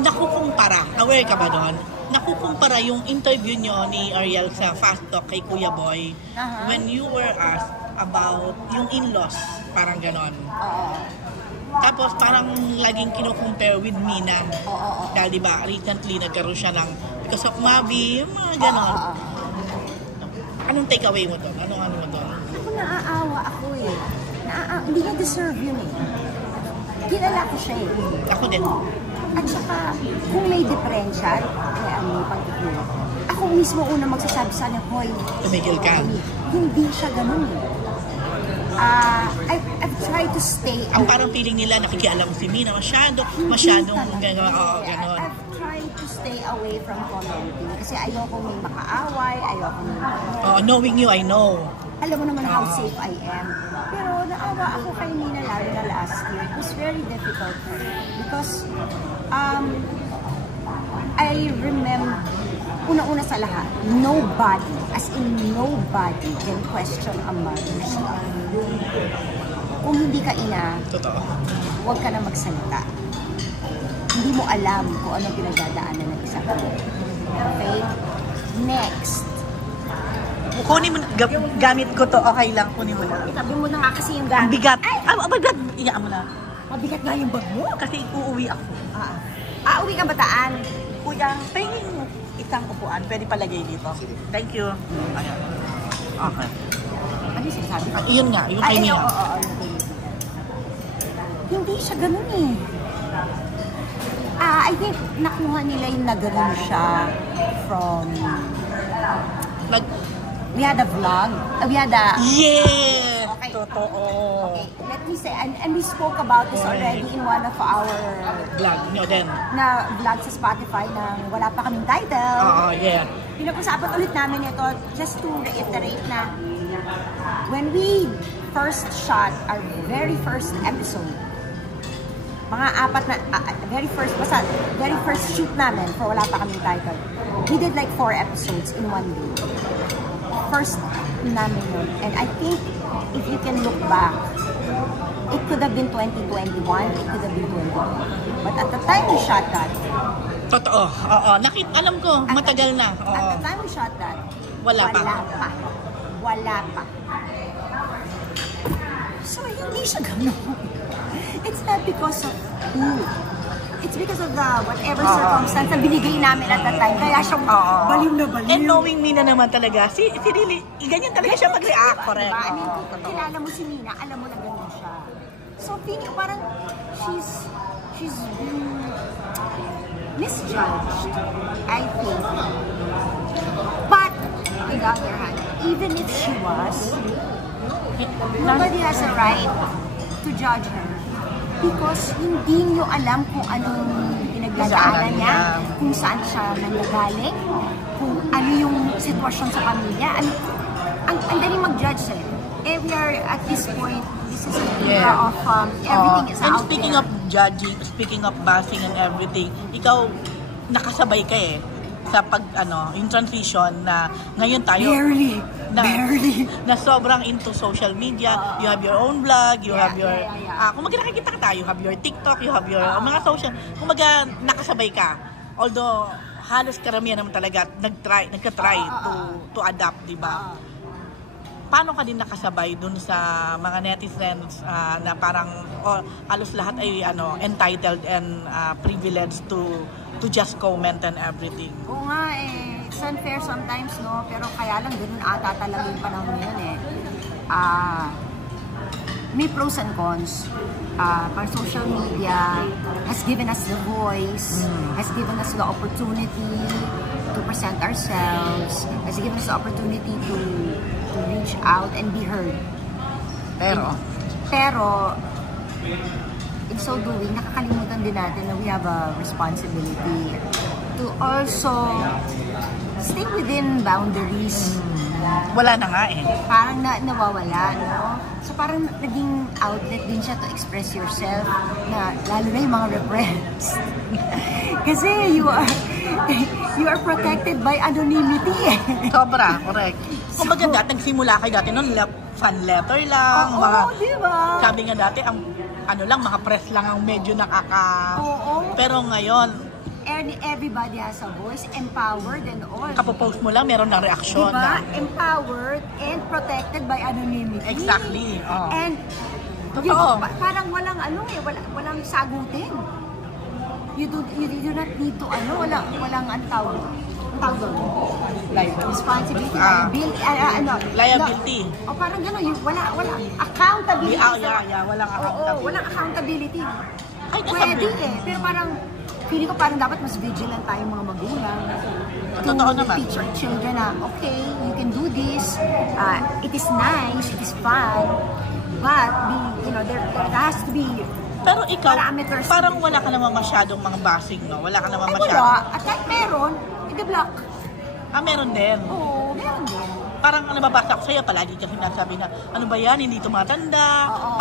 nakukumpara. Aware ka ba doon? Nakukumpara yung interview nyo ni Ariel sa Fast Talk kay Kuya Boy when you were asked about yung in-laws, parang ganon. Tapos parang laging kinukumpare with Mina. Dahil diba, recently nagkaroon siya ng because of Mavi, yung mga ganon. Anong takeaway mo doon? Anong mo doon? Ako naaawa ako eh. Hindi niya deserve yun eh. Kilala ko siya eh. Ako din. At saka, kung may differential, kaya ang pagkikulo, ako mismo una magsasabi sa kanya, hoy, tumigil ka. Hindi siya ganun eh. I've tried to stay ang parang feeling nila nakikialam si Mina masyadong gano'n. I've tried to stay away from commenting kasi ayoko may makaaway, ayoko may knowing you, I know. Alam mo naman how safe I am. Pero naawa ako kay Mina lalo na last year. It was very difficult for me because I remember una-una sa lahat, nobody, as in nobody can question a mother's love. Kung hindi ka ina, totoo, huwag ka na magsalita. Hindi mo alam kung ano pinagdadaanan ng isang ina. Okay? Next. Kunin mo, gamit ko to, okay lang, kunin mo na. Itabi mo na nga kasi yung gamit. Ang bigat. Mabigat. Iyaan mo na. Mabigat nga yung bag mo. Kasi uuwi ako. Uwi ka bataan. Kuya, pahingin mo isang upuan. Pwede palagay dito. Thank you. Ayan. Okay. Ano yung sinasabi? Iyon nga, yung kay Mia. Hindi siya ganun eh. I think nakuha nila yung nagaling siya from... We had a vlog. We had a... Yes! Okay. Totoo. Okay, let me say, and we spoke about this already in one of our... Vlog nyo din. Na vlog sa Spotify na wala pa kaming title. Yeah. Pinag-usapan ulit namin ito just to reiterate na when we first shot our very first episode, mga apat na, very first shoot namin for wala pa kaming title, we did like 4 episodes in one day. First namin yun. And I think if you can look back, it could have been 2021, it could have been 2020. But at the time we shot that, totoo. Alam ko, matagal na. At the time we shot that, wala pa. So hindi siya gano'n. It's not because of who. It's because of the whatever circumstance na binigay namin at that time. Kaya siyang baliw na baliw. And knowing Mina naman talaga, si Lily, ganyan talaga siya mag-react. Correct. Diba? I mean, kung kilala mo si Mina, alam mo na ganyan siya. So, feeling parang she's been misjudged, I think. But, on the other hand, even if she was, nobody has a right to judge her. Because hindi nyo alam kung anong pinagdadaanan niya, kung saan siya nanggagaling, kung ano yung sitwasyon sa pamilya. Ang daling mag-judge eh. We are at this point, this is an era of everything is out there. And speaking of judging, speaking of bashing and everything, ikaw nakasabay ka eh sa yung transition na ngayon tayo barely na sobrang into social media. You have your own vlog, you have your kung nakikita ka tayo, you have your TikTok, you have your mga social, kung nakasabay ka, although halos karamihan naman talaga nagka-try to adapt, di ba? Paano ka din nakasabay dun sa mga netizens na parang halos lahat ay entitled and privileged to just comment and everything? Oo nga eh. It's unfair sometimes, no? Pero kaya lang ganun ata talaga yung panahon ngayon eh. May pros and cons. Our social media has given us the voice, has given us the opportunity to present ourselves, has given us the opportunity to reach out and be heard. Pero in so doing, nakakalimutan din natin na we have a responsibility to also stay within boundaries. Wala na nga eh. Parang nawawala, no? So parang naging outlet din siya to express yourself na lalo na yung mga repressed. Kasi you are protected by anonymity eh. Sobra, correct. Kung maganda, nagsimula kayo dati nun, fan letter lang. Diba? Sabi nga dati, mga press lang ang medyo nakaka... Oo. Pero ngayon, everybody has a voice, empowered and all. Kapopost mo lang, meron ng reaksyon. Diba? Empowered and protected by anonymity. Exactly. Oh. And Totoo. parang walang walang sagutin. You do not need to walang tawag doon. Responsibility, Liability. O parang gano'n, wala accountability. Walang accountability. Walang accountability. Ay, Pwede pero parang feeling ko parang dapat mas vigilant tayong mga magulang. Totoo naman. Teach our children na, okay, you can do this. It is nice, it is fun. But, there has to be pero ikaw, parameters. parang wala ka naman masyadong mga basing, no? Wala ka naman masyadong. Wala. At kahit meron, i-block. Meron din. Oo, meron din. Parang nababasa ko sa'yo, palagi ka sinasabi na, ano ba yan, hindi tumatanda. Oo.